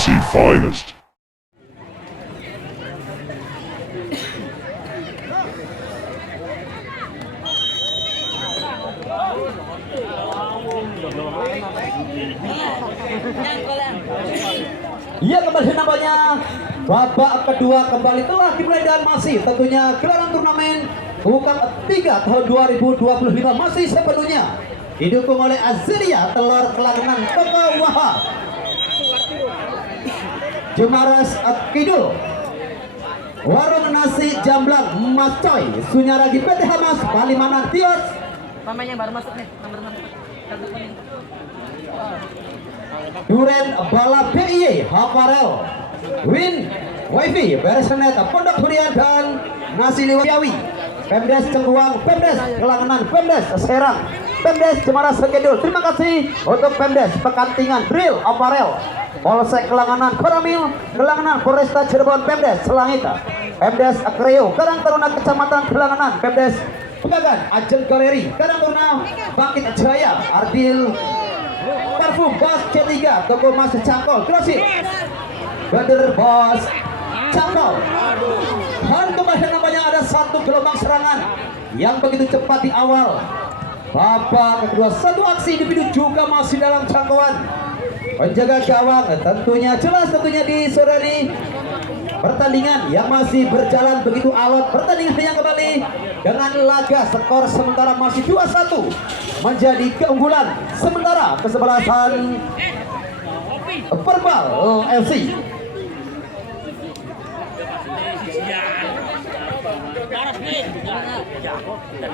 CC Finest. Iya, kembali namanya babak kedua kembali telah dimulai dan masih tentunya gelaran turnamen bukan 3 tahun 2025 masih sepenuhnya didukung oleh Azelia Telur Kelangenan Pegawaha, Jemaras Kidul, Warung Nasi Jamblang Mas Coy, Sunyaragi PT Hamas Palimanan Tios. Namanya baru masuk nih, nomor 6. Kartu kuning. Duren Bala BIY Haparel, Win Wifi Beresenet Pondok Durian dan Nasi Liwawi, Pemdes Cengguang, Pemdes Kelangenan, Pemdes Serang, Pemdes Cemara Sekedul. Terima kasih untuk Pemdes Pekantingan Drill Aparel, Polsek Kelangenan Koramil, Kelangenan Polresta Cirebon, Pemdes Selangit, Pemdes Kreo Karang Taruna Kecamatan Kelangenan, Pemdes Pegagan Ajeng Galeri Karang Taruna Bangkit Jaya, Ardil Parfum Bas C3, Toko Mas Cangkol, Krosit, Bader Bos Cangkol. Dan kembali namanya ada satu gelombang serangan yang begitu cepat di awal babak kedua. Satu aksi individu juga masih dalam jangkauan penjaga gawang. Tentunya jelas tentunya di sore ini pertandingan yang masih berjalan begitu alot. Pertandingan yang kembali dengan laga skor sementara masih 2-1 menjadi keunggulan sementara kesebelasan Perbal FC.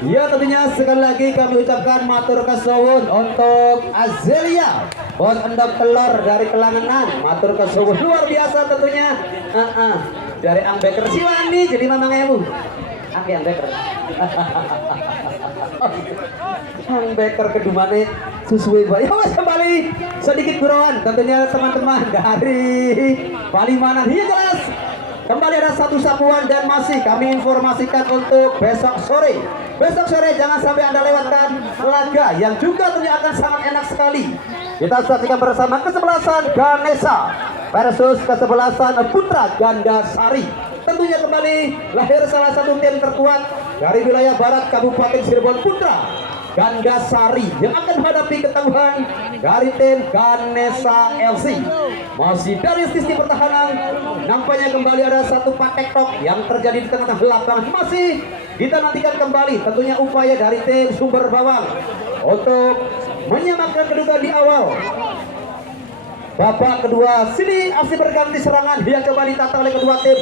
Ya, tentunya sekali lagi kami ucapkan matur kesuwun untuk Azelia Bos Endap Telur dari Kelangenan. Matur kesuwun luar biasa tentunya. Dari Angbeker Siwani jadi Mamang Ewu. Aki Angbeker. Angbeker kedumane sesuai bayi. Awas kembali sedikit gurauan tentunya teman-teman dari Palimanan. Iya jelas. Kembali ada satu sapuan dan masih kami informasikan untuk besok sore. Besok sore jangan sampai Anda lewatkan laga yang juga tentunya akan sangat enak sekali. Kita saksikan bersama kesebelasan Ganesha versus kesebelasan Putra Gandasari. Tentunya kembali lahir salah satu tim terkuat dari wilayah barat Kabupaten Cirebon, Putra Gandasari yang akan menghadapi ketangguhan dari tim Ganesha LC. Masih dari sisi pertahanan nampaknya kembali ada satu patek-tok yang terjadi di tengah-tengah lapangan. Masih kita nantikan kembali tentunya upaya dari tim Sumber Bawang untuk menyamakan kedudukan di awal babak kedua. Sini aksi berganti serangan yang coba ditata oleh kedua tim.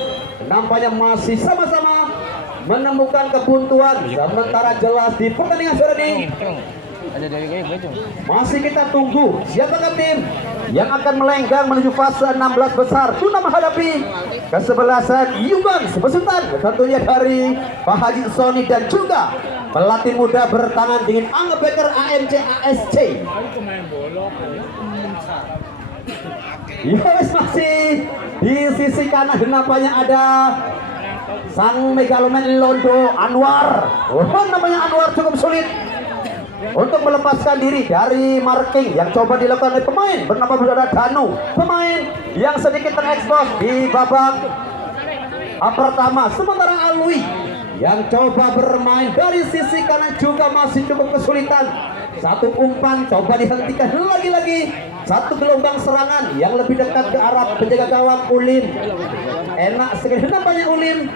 Nampaknya masih sama-sama menemukan kebuntuan sementara jelas di pertandingan sore ini. Masih kita tunggu siapakah tim yang akan melenggang menuju fase 16 besar guna menghadapi kesebelasan Yuban Sebesutan tentunya dari Pak Haji Sony dan juga pelatih muda bertangan dingin Angbeker AMC ASC. Yes, masih di sisi kanan nampaknya ada sang megaloman Londo Anwar. Namanya Anwar cukup sulit untuk melepaskan diri dari marking yang coba dilakukan oleh pemain bernama Budara Danu, pemain yang sedikit terekspos di babak pertama. Sementara Alwi yang coba bermain dari sisi kanan juga masih cukup kesulitan. Satu umpan coba dihentikan lagi-lagi. Satu gelombang serangan yang lebih dekat ke arah penjaga gawang Ulin. Enak sekali nampaknya Ulin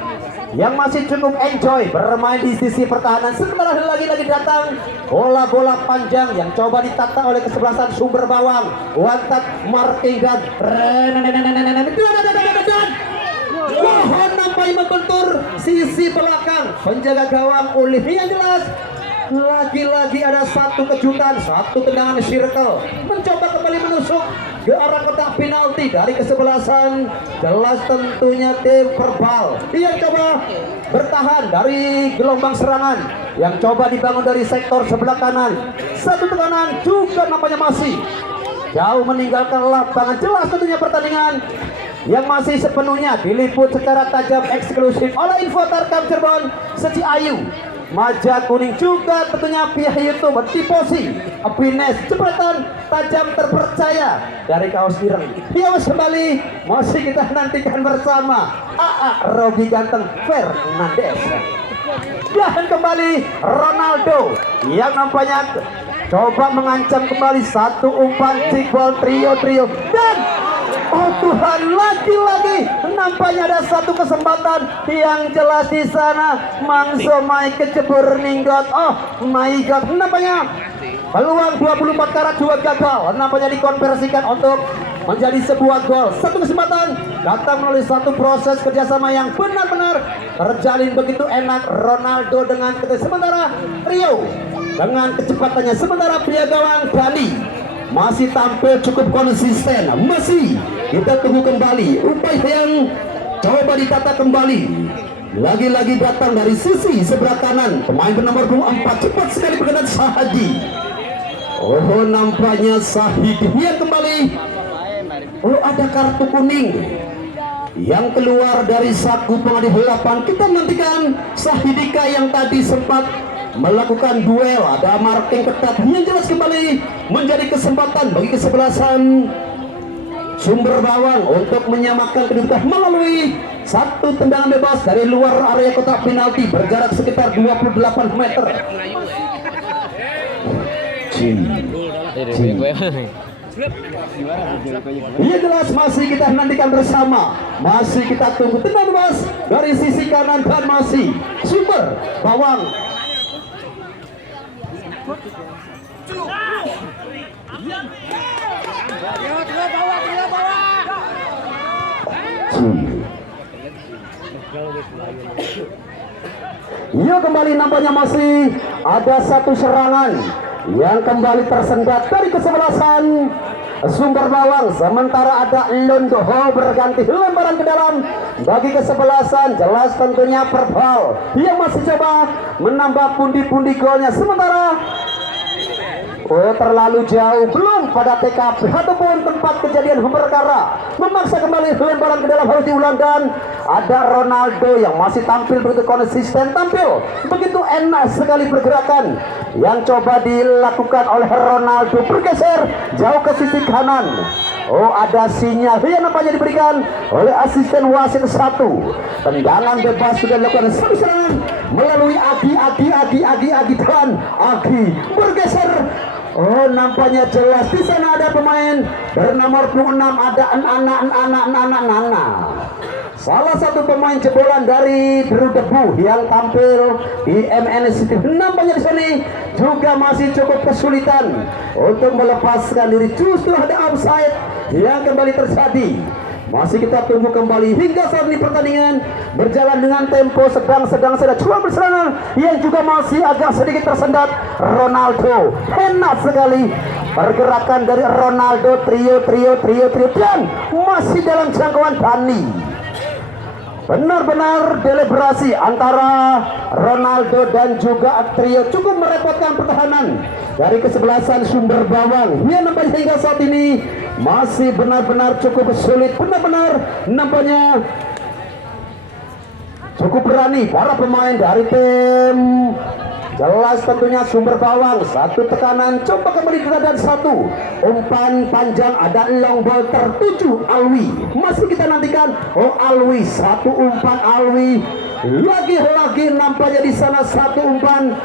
yang masih cukup enjoy bermain di sisi pertahanan. Sementara lagi-lagi datang bola-bola panjang yang coba ditata oleh kesebelasan Sumber Bawang. Wantat marking dan mohon nampaknya membentur sisi belakang penjaga gawang Ulin. Yang jelas lagi-lagi ada satu kejutan, satu tendangan circle mencoba kembali menusuk ke arah kotak penalti dari kesebelasan jelas tentunya tim Perbal. Dia coba bertahan dari gelombang serangan yang coba dibangun dari sektor sebelah kanan. Satu tekanan juga nampaknya masih jauh meninggalkan lapangan. Jelas tentunya pertandingan yang masih sepenuhnya diliput secara tajam eksklusif oleh Infotar Kam Cirebon Seci Ayu Maja kuning juga tentunya pihak YouTube Tiposi Apines jepretan tajam terpercaya dari kaos ireng. Hiawas kembali masih kita nantikan bersama AA Robi Ganteng Fernandes. Dan kembali Ronaldo yang nampaknya coba mengancam kembali satu umpan jebol trio dan oh Tuhan, lagi-lagi nampaknya ada satu kesempatan yang jelas di sana. Mangso Mai kecebur ninggot. Oh my god, nampaknya peluang 24 karat juga gagal. Nampaknya dikonversikan untuk menjadi sebuah gol. Satu kesempatan datang melalui satu proses kerjasama yang benar-benar terjalin begitu enak. Ronaldo dengan sementara Rio dengan kecepatannya, sementara pria gawang Dani masih tampil cukup konsisten. Masih kita tunggu kembali upaya yang coba ditata kembali. Lagi-lagi datang dari sisi sebelah kanan pemain bernomor 24, cepat sekali bergerak Sahadi. Oh nampaknya Sahidi yang kembali. Oh ada kartu kuning yang keluar dari saku pengadil 8. Kita nantikan Sahidika yang tadi sempat melakukan duel, ada marking ketat yang jelas kembali menjadi kesempatan bagi kesebelasan Sumber Bawang untuk menyamakan kedudukan melalui satu tendangan bebas dari luar area kotak penalti berjarak sekitar 28 meter. Iya jelas masih kita nantikan bersama, masih kita tunggu tendangan bebas dari sisi kanan dan masih Sumber Bawang. Ya kembali nampaknya masih ada satu serangan yang kembali tersendat dari kesebelasan Sumber Bawang, sementara ada Londoho berganti lemparan ke dalam bagi kesebelasan. Jelas tentunya Perbal yang masih coba menambah pundi-pundi golnya, sementara oh terlalu jauh, belum pada TKP ataupun tempat kejadian perkara. Memaksa kembali lemparan ke dalam, harus diulangkan. Ada Ronaldo yang masih tampil begitu konsisten, tampil begitu enak sekali pergerakan yang coba dilakukan oleh Ronaldo. Bergeser jauh ke sisi kanan. Oh ada sinyal yang nampaknya diberikan oleh asisten wasit 1. Tendangan bebas sudah dilakukan serangan melalui Agi dan Agi bergeser. Oh nampaknya jelas di sana ada pemain bernomor 26, ada Nana. Salah satu pemain jebolan dari Biru Debu yang tampil di MN City. Nampaknya di sini juga masih cukup kesulitan untuk melepaskan diri. Justru ada offside yang kembali terjadi. Masih kita tunggu kembali hingga saat ini pertandingan berjalan dengan tempo sedang saja. Coba berserangan yang juga masih agak sedikit tersendat Ronaldo. Enak sekali pergerakan dari Ronaldo, trio dan masih dalam jangkauan Dani. Benar-benar deliberasi antara Ronaldo dan juga trio, cukup merepotkan pertahanan dari kesebelasan Sumber Bawang. Yang nampaknya hingga saat ini masih benar-benar cukup sulit, benar-benar nampaknya cukup berani para pemain dari tim. Jelas tentunya Sumber Bawang, satu tekanan, coba kembali dan satu umpan panjang, ada long ball tertuju Alwi. Masih kita nantikan, oh Alwi, satu umpan Alwi, lagi-lagi nampaknya di sana satu umpan.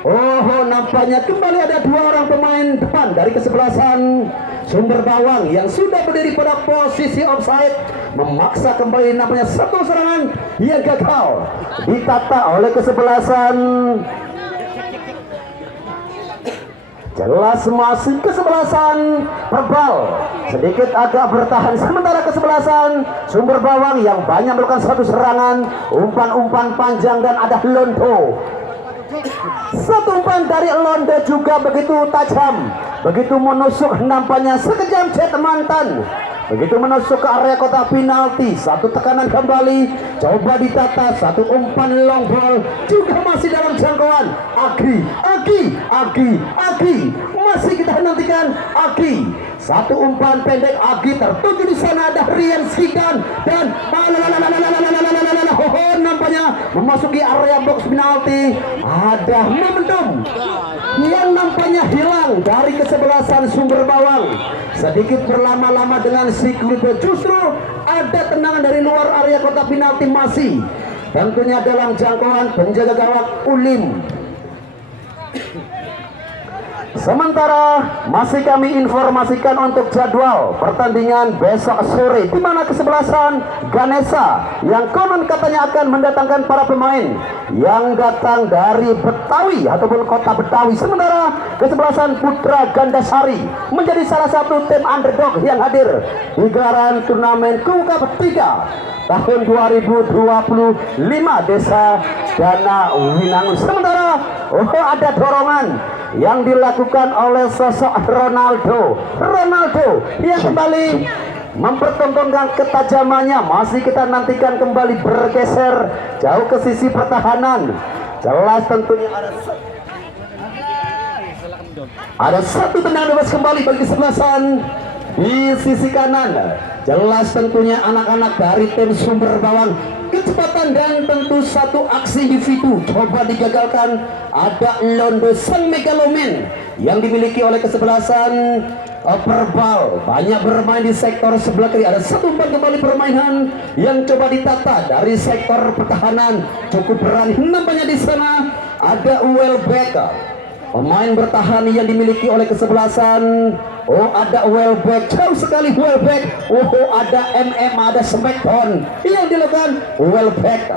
Oh nampaknya kembali ada dua orang pemain depan dari kesebelasan Sumber Bawang yang sudah berdiri pada posisi offside. Memaksa kembali nampaknya satu serangan yang gagal ditata oleh kesebelasan. Jelas masih kesebelasan Perbal sedikit agak bertahan, sementara kesebelasan Sumber Bawang yang banyak melakukan satu serangan, umpan-umpan panjang dan ada Londo. Satu umpan dari Londo juga begitu tajam, begitu menusuk, nampaknya sekejam jet mantan. Begitu menusuk ke area kotak penalti, satu tekanan kembali, coba ditata, satu umpan long ball juga masih dalam jangkauan Agi, masih kita nantikan Agi, satu umpan pendek Agi tertuju di sana ada Rian Sikan dan nampaknya memasuki area box penalti. Ada momentum yang nampaknya hilang dari kesebelasan Sumber Bawang. Sedikit berlama-lama dengan Sigurdo, justru ada tendangan dari luar area kotak penalti masih tentunya dalam jangkauan penjaga gawang Ulim. Sementara masih kami informasikan untuk jadwal pertandingan besok sore, di mana kesebelasan Ganesha yang konon katanya akan mendatangkan para pemain yang datang dari Betawi ataupun kota Betawi. Sementara kesebelasan Putra Gandasari menjadi salah satu tim underdog yang hadir di gelaran turnamen Kukup 3 tahun 2025 Desa Dana Winangun. Sementara ada dorongan yang dilakukan oleh sosok Ronaldo yang kembali mempertontonkan ketajamannya. Masih kita nantikan kembali bergeser jauh ke sisi pertahanan. Jelas tentunya ada satu tendangan bebas kembali bagi kesebelasan di sisi kanan. Jelas tentunya anak-anak dari tim Sumber Bawang, kecepatan dan tentu satu aksi individu coba digagalkan. Ada Londo sang megaloman yang dimiliki oleh kesebelasan Perbal, banyak bermain di sektor sebelah kiri. Ada satu umpan kembali permainan yang coba ditata dari sektor pertahanan, cukup berani nampaknya di sana. Ada Welbeck, pemain bertahan yang dimiliki oleh kesebelasan. Ada Welbeck, jauh sekali Welbeck. Ada ada Smackdown yang dilakukan Welbeck.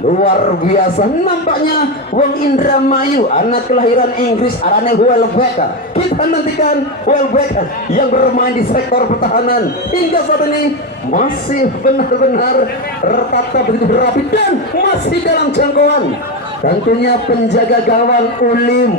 Luar biasa nampaknya Wong Indramayu, anak kelahiran Inggris, arane Welbeck. Kita nantikan Welbeck yang bermain di sektor pertahanan hingga saat ini masih benar-benar tertata begitu berapi dan masih dalam jangkauan tentunya penjaga gawang Ulim.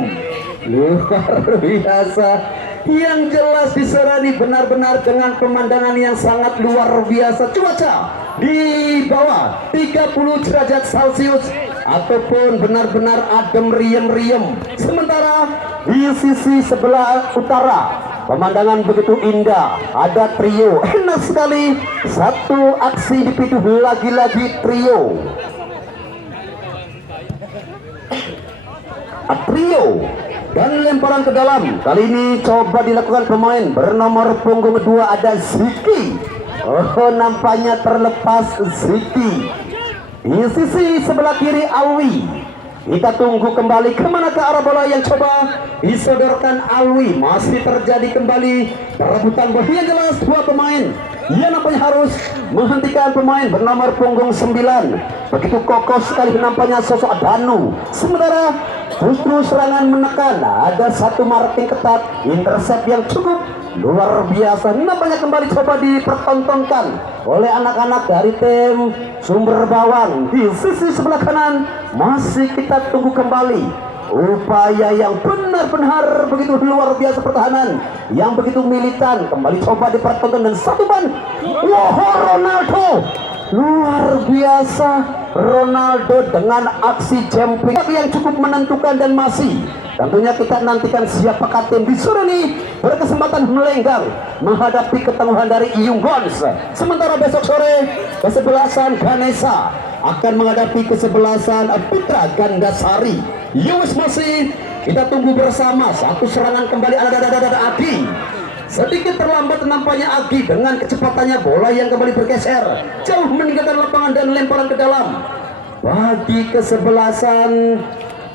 Luar biasa, yang jelas diserani benar-benar dengan pemandangan yang sangat luar biasa. Cuaca di bawah 30 derajat Celcius ataupun benar-benar adem riem-riem. Sementara di sisi sebelah utara pemandangan begitu indah, ada trio enak sekali. Satu aksi individu, lagi-lagi trio. Trio dan lemparan ke dalam. Kali ini coba dilakukan pemain bernomor punggung 2, ada Ziki. Nampaknya terlepas Ziki. Di sisi sebelah kiri Alwi. Kita tunggu kembali kemana ke arah bola yang coba disodorkan Alwi. Masih terjadi kembali perebutan bola. Yang jelas dua pemain yang nampaknya harus menghentikan pemain bernomor punggung 9. Begitu kokoh sekali nampaknya sosok Danu. Sementara justru serangan menekan, ada satu marking ketat, intercept yang cukup luar biasa. Nampaknya kembali coba dipertontonkan oleh anak-anak dari tim Sumber Bawang. Di sisi sebelah kanan masih kita tunggu kembali upaya yang benar-benar begitu luar biasa, pertahanan yang begitu militan. Kembali coba dipertonton dan satu ban. Wow, Ronaldo luar biasa. Ronaldo dengan aksi jumping yang cukup menentukan dan masih tentunya kita nantikan siapakah tim di sore ini berkesempatan melenggang menghadapi ketangguhan dari Iyung Gons. Sementara besok sore kesebelasan Ganesha akan menghadapi kesebelasan Putra Gandasari. Yus masih kita tunggu bersama. Satu serangan kembali ada Agi. Sedikit terlambat nampaknya Agi dengan kecepatannya, bola yang kembali bergeser jauh meninggalkan lapangan dan lemparan ke dalam bagi kesebelasan.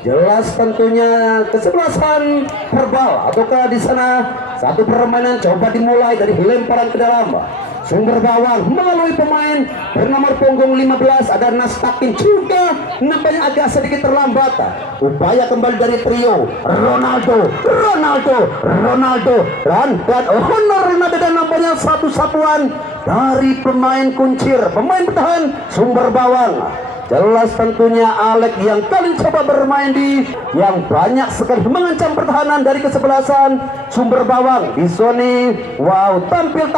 Jelas tentunya kesebelasan Perbal, ataukah di sana satu permainan coba dimulai dari lemparan ke dalam. Sumber Bawang melalui pemain bernomor punggung 15 ada Nastakin juga nampaknya agak sedikit terlambat. Upaya kembali dari trio Ronaldo dan Ronaldo dan nampaknya satu sapuan dari pemain kuncir, pemain bertahan Sumber Bawang. Jelas tentunya Alek yang kali coba bermain di yang banyak sekali mengancam pertahanan dari kesebelasan Sumber Bawang di zone. Wow, tampil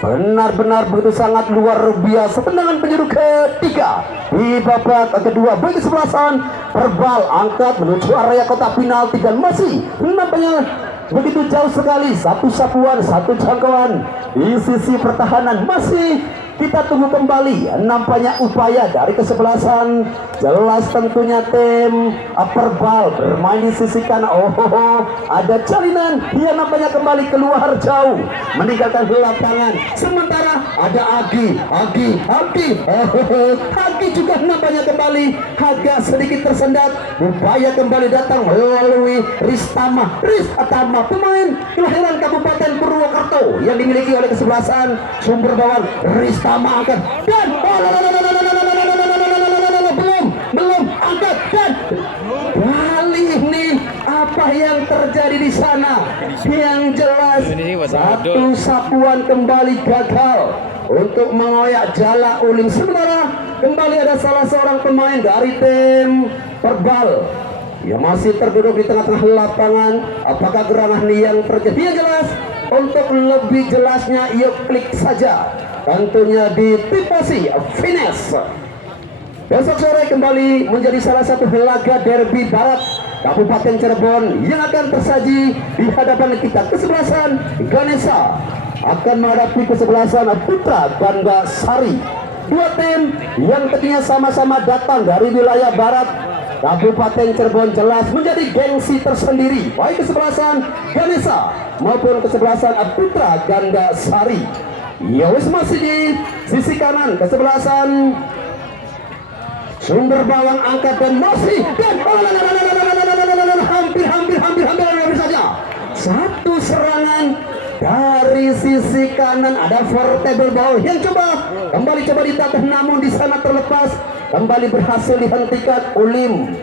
benar-benar begitu sangat luar biasa. Tendangan penjuru ketiga di babak kedua bagi kesebelasan Perbal, angkat menuju area kotak penalti dan masih nampaknya begitu jauh sekali. Satu sapuan, satu jangkauan di sisi pertahanan masih Kita tunggu kembali nampaknya upaya dari kesebelasan. Jelas tentunya tim Perbal bermain di sisi kanan. Ada jalinan, dia nampaknya kembali keluar jauh meninggalkan lapangan. Sementara ada Agi juga nampaknya kembali agak sedikit tersendat. Upaya kembali datang melalui Ristama, pemain kelahiran Kabupaten Purwokerto yang dimiliki oleh kesebelasan Sumber Bawang. Ristama angkat dan belum angkat dan kali ini apa yang terjadi di sana? Yang jelas satu sapuan kembali gagal untuk mengoyak Jala Uling. Sementara kembali ada salah seorang pemain dari tim Perbal yang masih terduduk di tengah-tengah lapangan. Apakah gerangan yang terjadi? Yang jelas, untuk lebih jelasnya yuk klik saja tentunya di Tifosi Fines. Besok sore kembali menjadi salah satu laga derby Barat Kabupaten Cirebon yang akan tersaji di hadapan kita. Kesebelasan Ganesha akan menghadapi kesebelasan Putra Ganda Sari. Dua tim yang tentunya sama-sama datang dari wilayah Barat Kabupaten Cirebon, jelas menjadi gengsi tersendiri baik kesebelasan Ganesha maupun kesebelasan Putra Ganda Sari. Yowis masih di sisi kanan kesebelasan Sumber Bawang angkat dan masih dan hampir saja satu serangan dari sisi kanan. Ada portable ball yang coba ditambah, namun di sana terlepas, kembali berhasil dihentikan Ulim.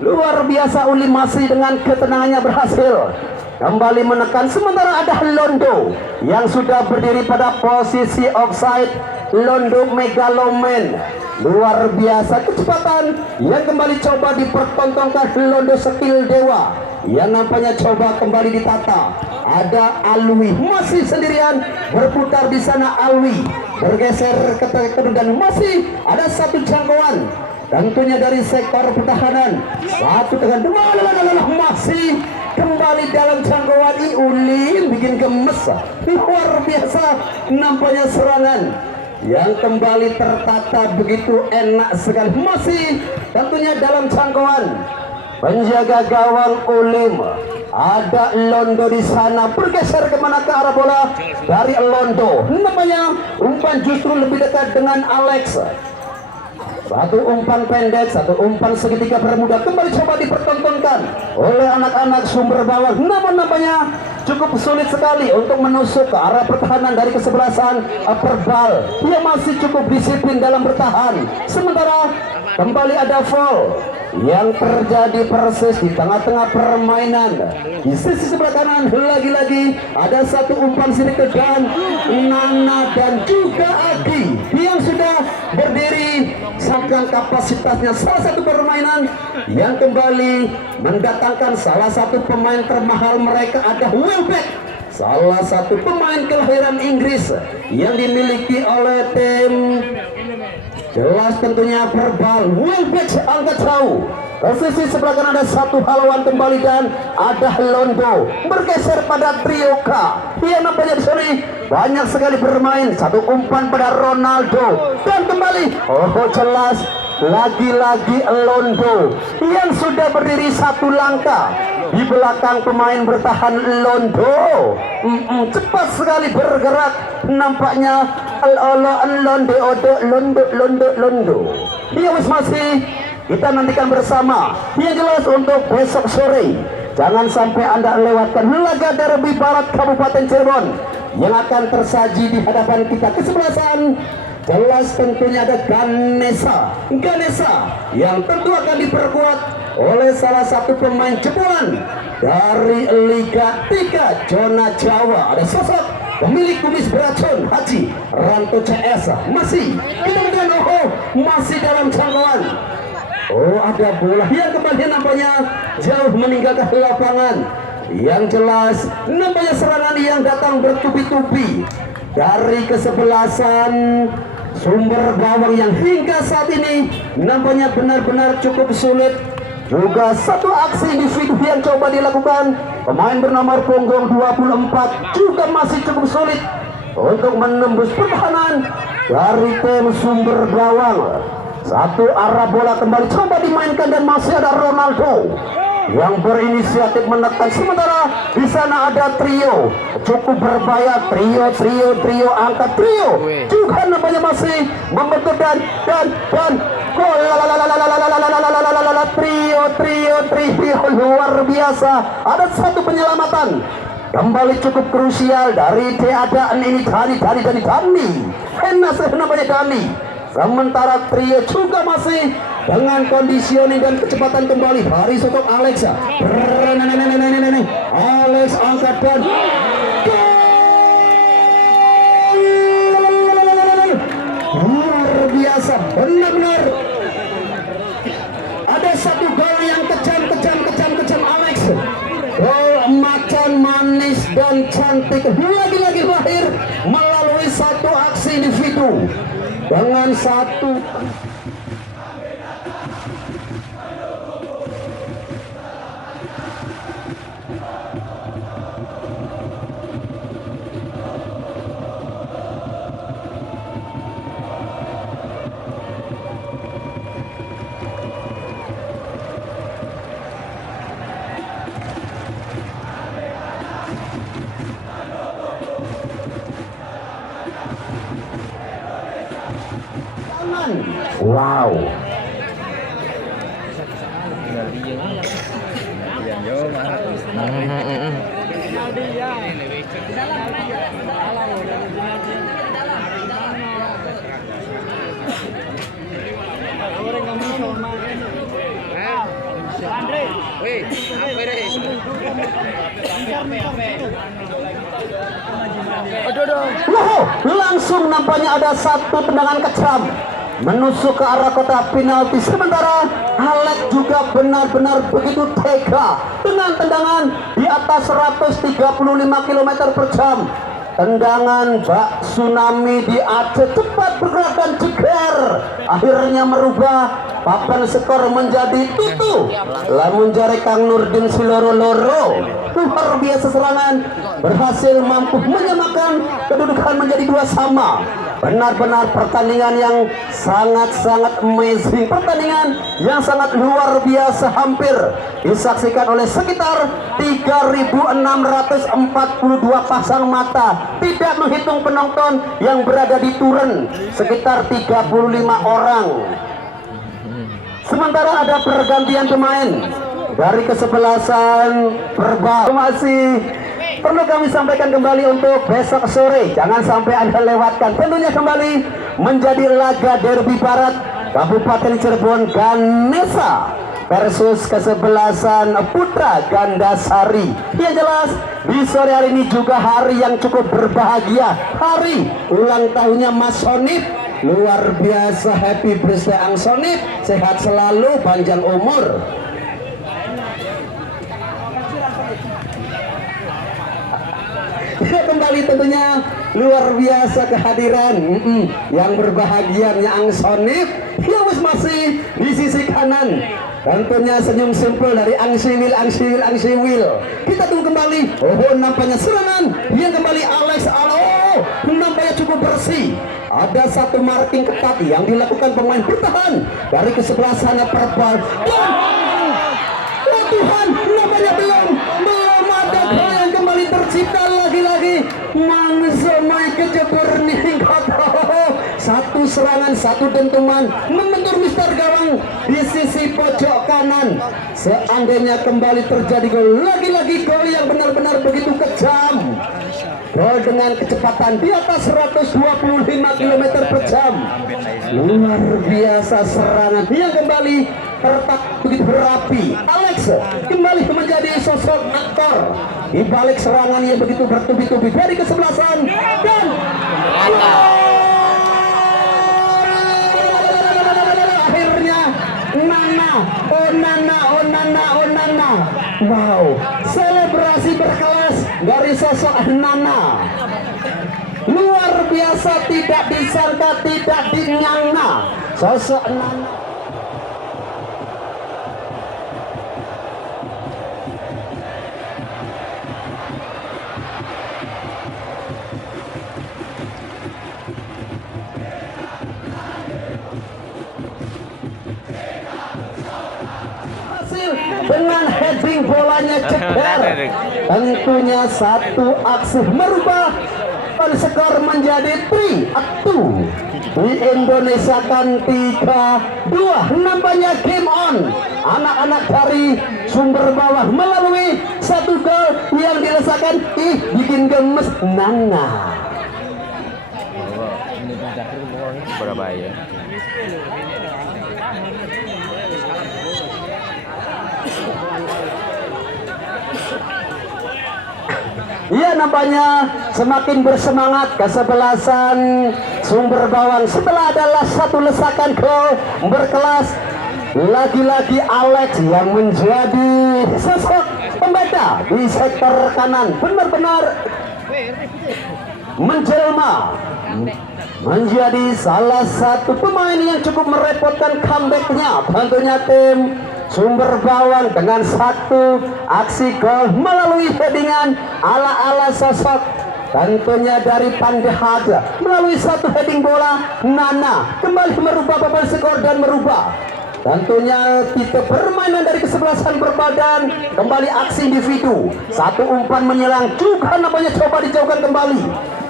Luar biasa, Ulim masih dengan ketenangannya berhasil kembali menekan. Sementara ada Londo yang sudah berdiri pada posisi offside. Londo Megaloman, luar biasa kecepatan yang kembali coba dipertontonkan. Londo skill dewa yang nampaknya coba kembali ditata. Ada Alwi masih sendirian berputar di sana. Alwi bergeser ke dan masih ada satu jangkauan tentunya dari sektor pertahanan. Satu dengan dua masih kembali dalam jangkauan. Ulim bikin gemes, luar biasa nampaknya serangan yang kembali tertata begitu enak sekali. Masih tentunya dalam jangkauan penjaga gawang Ulim. Ada Londo di sana bergeser kemana ke arah bola dari Londo. Namanya umpan justru lebih dekat dengan Alex. Satu umpan pendek, satu umpan segitiga bermuda kembali coba dipertontonkan oleh anak-anak Sumber Bawang. Namun nampaknya cukup sulit sekali untuk menusuk ke arah pertahanan dari kesebelasan Perbal yang masih cukup disiplin dalam bertahan. Sementara kembali ada foul yang terjadi persis di tengah-tengah permainan. Di sisi sebelah kanan lagi-lagi ada satu umpan sedikit dan Nana dan juga Agi yang sudah berdiri dengan kapasitasnya. Salah satu permainan yang kembali mendatangkan salah satu pemain termahal mereka, ada Welbeck, salah satu pemain kelahiran Inggris yang dimiliki oleh tim jelas tentunya Perbal. Welbeck angkat jauh. Ke sisi sebelah kanan ada satu haluan kembali dan ada Londo bergeser pada trio K. Ia nampaknya di sini banyak sekali bermain. Satu umpan pada Ronaldo dan kembali jelas lagi-lagi Londo yang sudah berdiri satu langkah di belakang pemain bertahan. Londo cepat sekali bergerak nampaknya. Londo dia masih kita nantikan bersama. Yang jelas untuk besok sore jangan sampai Anda lewatkan laga derby Barat Kabupaten Cirebon yang akan tersaji di hadapan kita. Kesebelasan jelas tentunya ada Ganesha yang tentu akan diperkuat oleh salah satu pemain jebolan dari Liga 3 Zona Jawa. Ada sosok pemilik kumis beracun Haji Ranto CS. Masih kita dengan masih dalam jangkauan. Ada bola yang kembali nampaknya jauh meninggalkan lapangan. Yang jelas nampaknya serangan yang datang bertubi-tubi dari kesebelasan Sumber Bawang yang hingga saat ini nampaknya benar-benar cukup sulit. Juga satu aksi individu yang coba dilakukan pemain bernomor punggung 24 juga masih cukup sulit untuk menembus pertahanan dari tim sumber gawang. Satu arah bola kembali coba dimainkan dan masih ada Ronaldo yang berinisiatif menekan. Sementara di sana ada trio cukup berbahaya, trio angkat trio juga namanya masih membentuk dan gol. Trio luar biasa. Ada satu penyelamatan kembali cukup krusial dari keadaan ini. Dani enak namanya Dani. Sementara trio juga masih dengan conditioning dan kecepatan kembali dari sosok Alexa. Alex angkat dan luar biasa, benar-benar ada satu gol yang kejam Alex. Gol macan manis dan cantik lagi-lagi lahir melalui satu aksi individu dengan satu wow. Wow, langsung nampaknya ada satu tendangan kejam menusuk ke arah kotak penalti. Sementara Alex juga benar-benar begitu tega dengan tendangan di atas 135 km per jam. Tendangan bak tsunami di Aceh cepat bergerak dan jeger, akhirnya merubah papan skor menjadi tutu. Lamun jare Kang Nurdin Siloro-loro, luar biasa serangan berhasil mampu menyamakan kedudukan menjadi 2-2. Benar-benar pertandingan yang sangat-sangat amazing, pertandingan yang sangat luar biasa, hampir disaksikan oleh sekitar 3.642 pasang mata, tidak menghitung penonton yang berada di Turen sekitar 35 orang. Sementara ada pergantian pemain dari kesebelasan Perbal. Masih perlu kami sampaikan kembali untuk besok sore, jangan sampai Anda lewatkan. Tentunya kembali menjadi laga Derby Barat Kabupaten Cirebon Ganesha versus kesebelasan Putra Gandasari. Yang jelas di sore hari ini juga hari yang cukup berbahagia, hari ulang tahunnya Mas Sonip. Luar biasa, happy birthday Ang Sonip, sehat selalu, panjang umur. Kembali tentunya luar biasa kehadiran yang berbahagianya Ang Sonip yang masih di sisi kanan. Tentunya senyum simpel dari Ang Siwil. Kita tunggu kembali. Oh, nampaknya serangan yang kembali Alex. Nampaknya cukup bersih. Ada satu marking ketat yang dilakukan pemain bertahan dari kesebelasan Perbal. Oh Tuhan, nampaknya belum ada gol yang kembali tercipta lagi-lagi. Mangsamai kejebur nih kata. Satu serangan, satu dentuman membentur Mister Gawang di sisi pojok kanan. Seandainya kembali terjadi gol, lagi-lagi gol yang benar-benar begitu kejam. Gol dengan kecepatan di atas 125 km per jam. Luar biasa serangan yang kembali tertak begitu berapi. Alex kembali menjadi sosok aktor di balik serangan yang begitu bertubi-tubi dari kesebelasan dan akhirnya Nana. Wow, selebrasi berkelas dari sosok Nana. Luar biasa, tidak disangka, tidak dinyangka sosok Nana. heading bolanya ceper. Tentunya satu aksi merubah skor menjadi 3-2. Di Indonesia kan 3-2. Nampaknya game on. Anak-anak dari Sumber Bawang melalui satu gol yang dirasakan bikin gemes Nana. Surabaya. Iya, nampaknya semakin bersemangat kesebelasan Sumber Bawang setelah adalah satu lesakan gol berkelas. Lagi-lagi Alex yang menjadi sosok pembeda di sektor kanan benar-benar menjelma menjadi salah satu pemain yang cukup merepotkan comebacknya. Tentunya tim Sumber Bawang dengan satu aksi gol melalui headingan ala-ala sosok tentunya dari Pandehad melalui satu heading bola. Nana kembali merubah papan skor dan merubah tentunya tipe permainan dari kesebelasan berbadan. Kembali aksi individu, satu umpan menyelang juga nampaknya coba dijauhkan kembali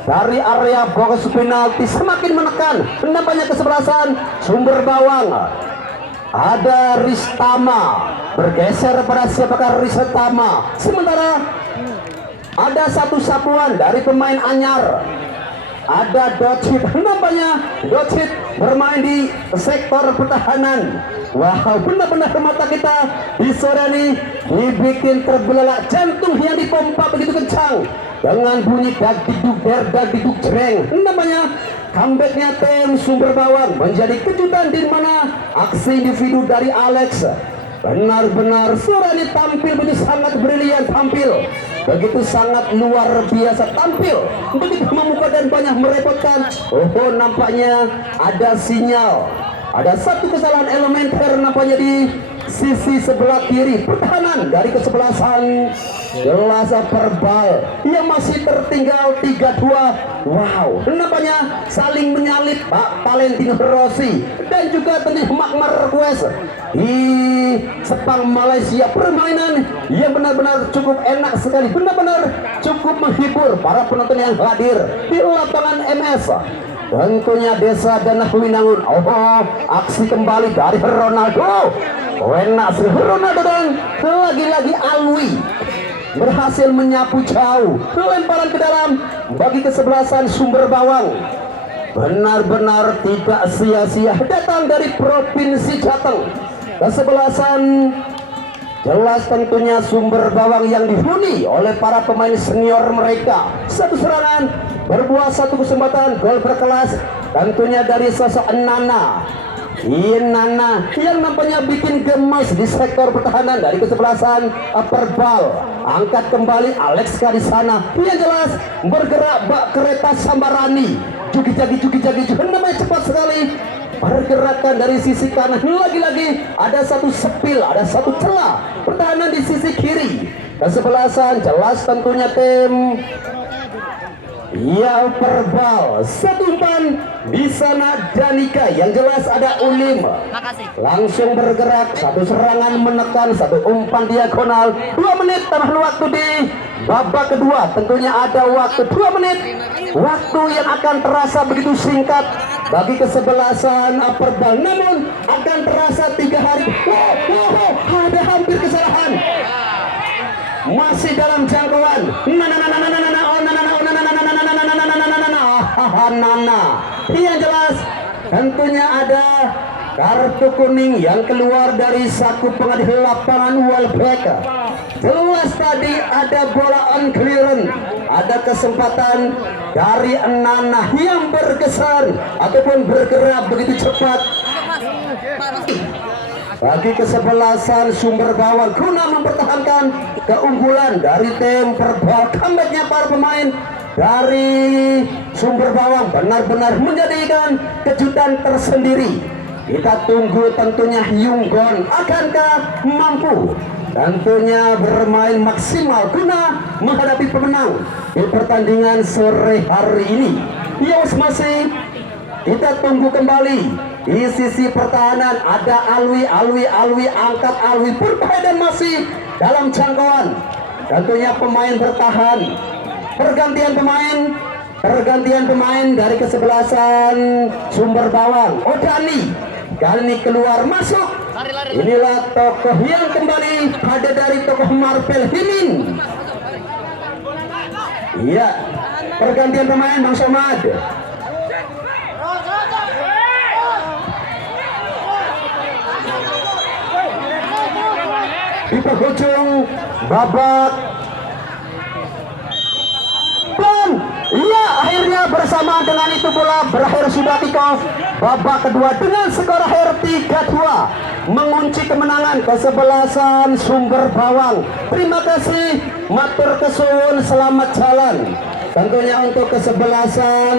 dari area box penalti. Semakin menekan nampaknya kesebelasan Sumber Bawang. Ada Ristama bergeser pada siapakah Ristama, sementara ada satu sapuan dari pemain anyar. Ada Docit, nampaknya Docit bermain di sektor pertahanan. Wow, benar-benar mata kita di sore ini dibikin terbelalak, jantung yang dipompa begitu kencang dengan bunyi dagdiduk dagdiduk jreng. Namanya comebacknya tim Sumber Bawang menjadi kejutan di mana aksi individu dari Alex benar-benar sore ini tampil begitu sangat brilian, tampil begitu sangat luar biasa, tampil begitu memukau dan banyak merepotkan. Oh, nampaknya ada sinyal, ada satu kesalahan elementer nampaknya di sisi sebelah kiri pertahanan dari kesebelasan Jelasa Perbal yang masih tertinggal 3-2. Wow, nampaknya saling menyalip Pak Valentino Rossi dan juga tentunya Mark Marquez di Sepang Malaysia. Permainan yang benar-benar cukup enak sekali, benar-benar cukup menghibur para penonton yang hadir di lapangan MS. Tentunya Desa dan Winangun. Oh, aksi kembali dari Ronaldo. Enak sekali Ronaldo dan lagi-lagi Alwi berhasil menyapu jauh, lemparan ke dalam bagi kesebelasan Sumber Bawang. Benar-benar tidak sia-sia datang dari Provinsi Jateng. Kesebelasan jelas tentunya Sumber Bawang yang dihuni oleh para pemain senior mereka. Satu serangan berbuah satu kesempatan gol berkelas tentunya dari sosok Nana. Nana yang nampaknya bikin gemes di sektor pertahanan dari kesebelasan Perbal. Angkat kembali Alex di sana. Yang jelas bergerak bak kereta Sambarani. Juki-jagi namanya cepat sekali. Pergerakan dari sisi kanan, lagi-lagi ada satu sepil, ada satu celah pertahanan di sisi kiri. Kesebelasan jelas tentunya tim ya Perbal. Satu umpan di sana Danika, yang jelas ada Ulim. Langsung bergerak, satu serangan menekan, satu umpan diagonal. 2 menit tambah waktu di babak kedua. Tentunya ada waktu 2 menit. Waktu yang akan terasa begitu singkat bagi kesebelasan Perbal, namun akan terasa 3 hari. Ada hampir kesalahan. Masih dalam jangkauan. Nana. Yang jelas tentunya ada kartu kuning yang keluar dari saku pengadil lapangan Welbeck. Jelas tadi ada bola on clearance, ada kesempatan dari Nana yang bergeser ataupun bergerak begitu cepat bagi kesebelasan Sumber Bawang guna mempertahankan keunggulan dari tim Perbal. Comebacknya para pemain dari Sumber Bawang benar-benar menjadikan kejutan tersendiri. Kita tunggu tentunya Yunggon akankah mampu tentunya bermain maksimal guna menghadapi pemenang di pertandingan sore hari ini. Yes, masih kita tunggu kembali. Di sisi pertahanan ada Alwi angkat Alwi berbahaya dan masih dalam jangkauan. Tentunya pemain bertahan. Pergantian pemain dari kesebelasan Sumber Bawang. Odani kali ini keluar masuk. Inilah tokoh yang kembali ada dari tokoh Marvel Himin. Iya, pergantian pemain Bang Somad. Di penghujung babak dan iya, akhirnya bersama dengan itu bola berakhir sudah kick off babak kedua dengan skor akhir 3-2 mengunci kemenangan kesebelasan Sumber Bawang. Terima kasih, matur kesuwun, selamat jalan. Tentunya untuk kesebelasan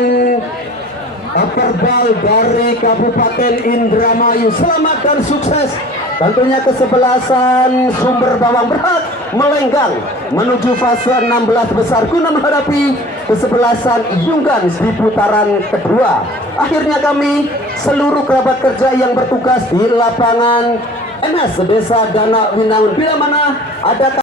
Aperbal dari Kabupaten Indramayu, selamat dan sukses. Tentunya kesebelasan Sumber Bawang berhak melenggang menuju fase 16 besar guna menghadapi kesebelasan Yunggan di putaran kedua. Akhirnya kami seluruh kerabat kerja yang bertugas di lapangan MS Desa Dana Winangun bila mana ada